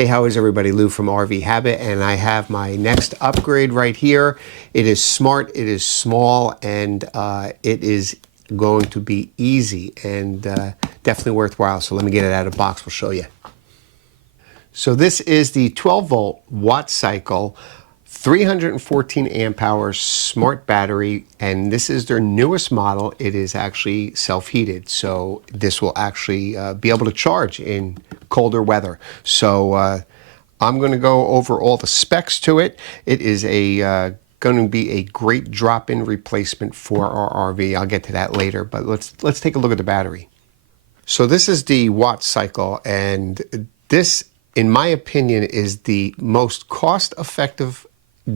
Hey, how is everybody? Lou from RV Habit, and I have my next upgrade right here. It is smart, it is small, and it is going to be easy and definitely worthwhile. So let me get it out of the box, we'll show you. So this is the 12 volt WattCycle 314 amp hour smart battery, and this is their newest model. It is actually self-heated, so this will actually be able to charge in colder weather. So I'm going to go over all the specs to it. It is going to be a great drop-in replacement for our RV. I'll get to that later, but let's take a look at the battery. So this is the WattCycle, and this, in my opinion, is the most cost-effective,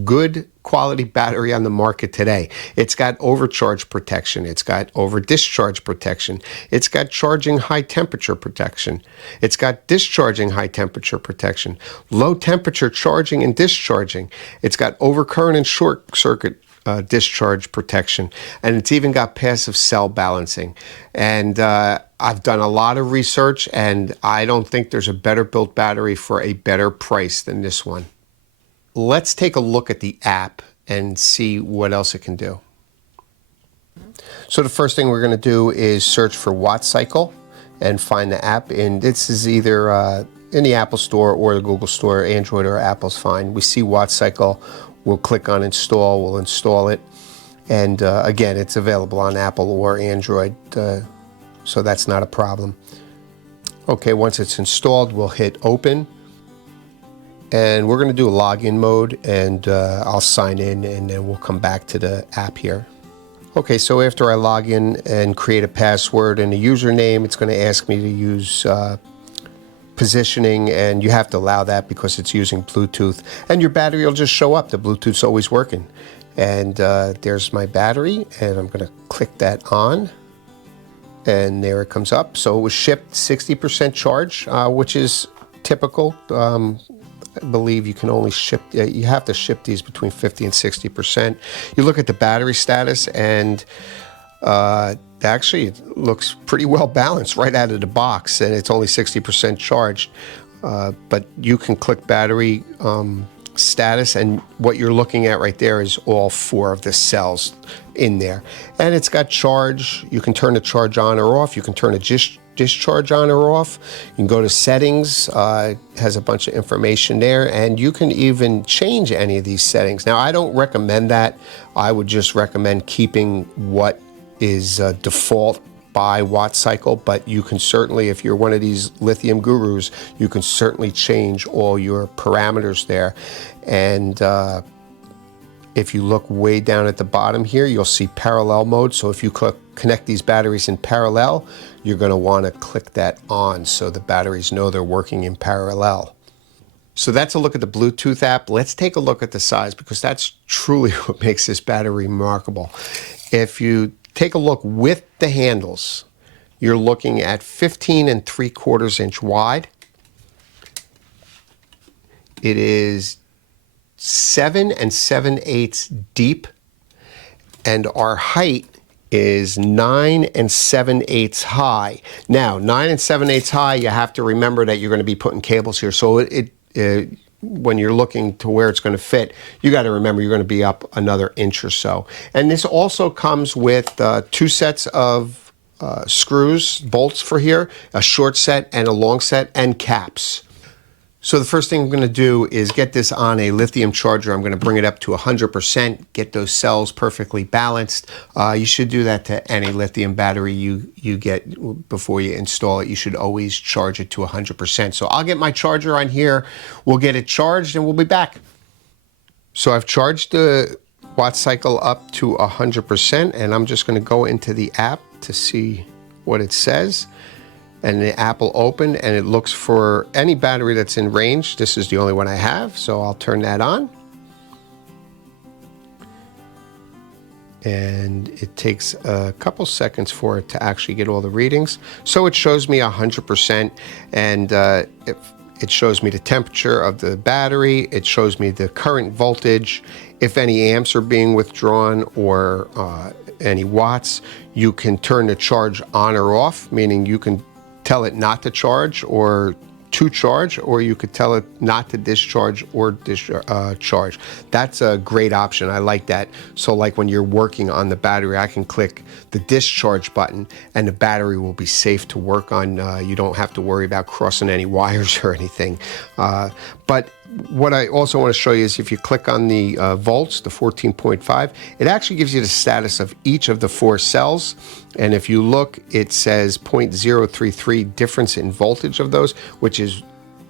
good quality battery on the market today. It's got overcharge protection, it's got over discharge protection, it's got charging high temperature protection, it's got discharging high temperature protection, low temperature charging and discharging, it's got overcurrent and short circuit discharge protection, and it's even got passive cell balancing. And I've done a lot of research, and I don't think there's a better built battery for a better price than this one. Let's take a look at the app and see what else it can do. So the first thing we're going to do is search for WattCycle and find the app, and this is either in the Apple Store or the Google Store. Android or Apple's fine. We see WattCycle, we'll click on install, we'll install it, and again, it's available on Apple or Android, so that's not a problem. Okay, once it's installed, we'll hit open. And we're going to do a login mode, and I'll sign in, and then we'll come back to the app here. Okay, so after I log in and create a password and a username, it's going to ask me to use positioning, and you have to allow that because it's using Bluetooth. And your battery will just show up. The Bluetooth's always working. And there's my battery, and I'm going to click that on. And there it comes up. So it was shipped 60% charge, which is typical. I believe you can only ship, you have to ship these between 50 and 60%. You look at the battery status, and actually it looks pretty well balanced right out of the box, and it's only 60% charged. But you can click battery status, and what you're looking at right there is all 4 of the cells in there. And it's got charge. You can turn the charge on or off. You can turn the discharge on or off. You can go to settings, it has a bunch of information there, and you can even change any of these settings. Now, I don't recommend that. I would just recommend keeping what is default by WattCycle, but you can certainly, if you're one of these lithium gurus, you can certainly change all your parameters there. And if you look way down at the bottom here, you'll see parallel mode. So if you connect these batteries in parallel, you're going to want to click that on so the batteries know they're working in parallel. So that's a look at the Bluetooth app. Let's take a look at the size, because that's truly what makes this battery remarkable. If you take a look with the handles, you're looking at 15 3/4 inch wide. It is 7 7/8 deep, and our height is 9 7/8 high. Now, 9 7/8 high, you have to remember that you're going to be putting cables here. So when you're looking to where it's going to fit, you got to remember you're going to be up another inch or so. And this also comes with 2 sets of screws, bolts for here, a short set and a long set, and caps. So the first thing I'm going to do is get this on a lithium charger. I'm going to bring it up to 100%, get those cells perfectly balanced. You should do that to any lithium battery you get before you install it. You should always charge it to 100%. So I'll get my charger on here, we'll get it charged, and we'll be back. So I've charged the WattCycle up to 100%, and I'm just going to go into the app to see what it says. And the app will open, and it looks for any battery that's in range. This is the only one I have, so I'll turn that on. And it takes a couple seconds for it to actually get all the readings. So it shows me 100%, and it shows me the temperature of the battery. It shows me the current voltage, if any amps are being withdrawn or any watts. You can turn the charge on or off, meaning you can tell it not to charge or to charge, or you could tell it not to discharge or charge. That's a great option. I like that. So like when you're working on the battery, I can click the discharge button and the battery will be safe to work on. You don't have to worry about crossing any wires or anything. But what I also want to show you is if you click on the volts, the 14.5, it actually gives you the status of each of the 4 cells. And if you look, it says 0.033 difference in voltage of those, which is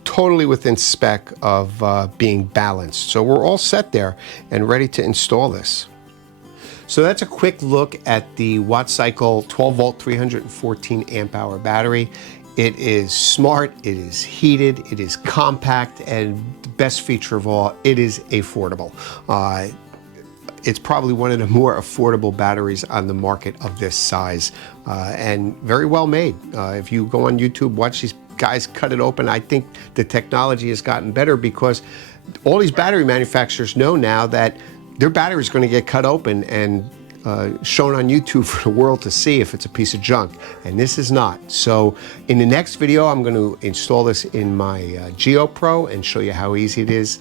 totally within spec of being balanced. So we're all set there and ready to install this. So that's a quick look at the WattCycle 12 volt 314 amp hour battery. It is smart, it is heated, it is compact, and the best feature of all, it is affordable. It's probably one of the more affordable batteries on the market of this size, and very well made. If you go on YouTube, watch these guys cut it open, I think the technology has gotten better because all these battery manufacturers know now that their battery is going to get cut open and shown on YouTube for the world to see if it's a piece of junk, and this is not. So in the next video, I'm going to install this in my GeoPro and show you how easy it is.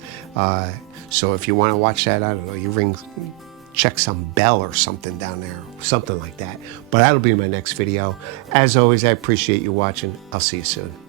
So if you want to watch that, I don't know, you check some bell or something down there, something like that. But that'll be my next video. As always, I appreciate you watching. I'll see you soon.